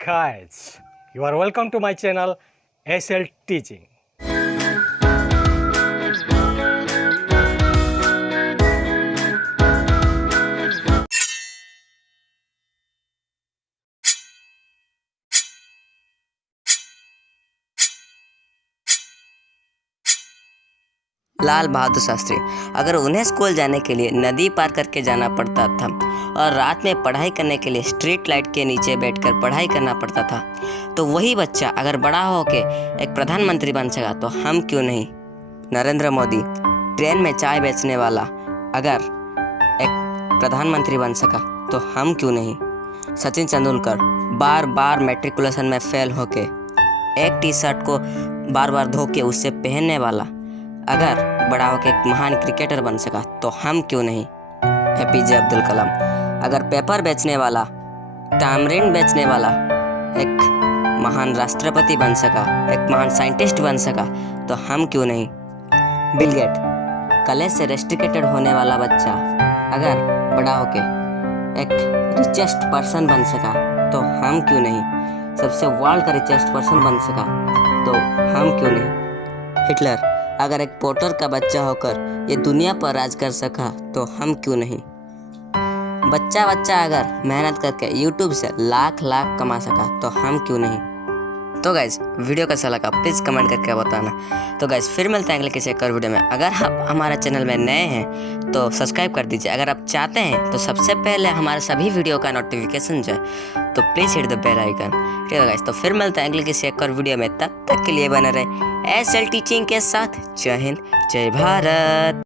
Guys, you are welcome to my channel SL Teaching. Lal Bahadur Shastri, अगर उन्हें school जाने के लिए नदी पार करके जाना पड़ता था और रात में पढ़ाई करने के लिए स्ट्रीट लाइट के नीचे बैठकर पढ़ाई करना पड़ता था, तो वही बच्चा अगर बड़ा होके एक प्रधानमंत्री बन सका तो हम क्यों नहीं। नरेंद्र मोदी ट्रेन में चाय बेचने वाला अगर एक प्रधानमंत्री बन सका तो हम क्यों नहीं। सचिन तेंदुलकर बार बार मैट्रिकुलेशन में फेल होके एक टी शर्ट को बार बार धो के उससे पहनने वाला अगर बड़ा होकर एक महान क्रिकेटर बन सका तो हम क्यों नहीं। एपीजे अब्दुल कलाम अगर पेपर बेचने वाला, टामरिन बेचने वाला एक महान राष्ट्रपति बन सका, एक महान साइंटिस्ट बन सका तो हम क्यों नहीं। बिल गेट कॉलेज से रेस्ट्रिकेटेड होने वाला बच्चा अगर बड़ा होके एक रिचेस्ट पर्सन बन सका तो हम क्यों नहीं। सबसे वर्ल्ड का रिचेस्ट पर्सन बन सका तो हम क्यों नहीं। हिटलर अगर एक पोटर का बच्चा होकर ये दुनिया पर राज कर सका तो हम क्यों नहीं। बच्चा अगर मेहनत करके YouTube से लाख कमा सका तो हम क्यों नहीं। तो गाइज वीडियो कैसा लगा प्लीज़ कमेंट करके बताना। तो गाइज फिर मिलते हैं अगले किसी एक और वीडियो में। अगर आप हमारे चैनल में नए हैं तो सब्सक्राइब कर दीजिए। अगर आप चाहते हैं तो सबसे पहले हमारे सभी वीडियो का नोटिफिकेशन जो है तो please hit the bell icon. ठीक है गाइज, तो फिर मिलते हैं अगले किसी एक और वीडियो में। तब तक के लिए बने रहे SL टीचिंग के साथ। जय हिंद, जय भारत।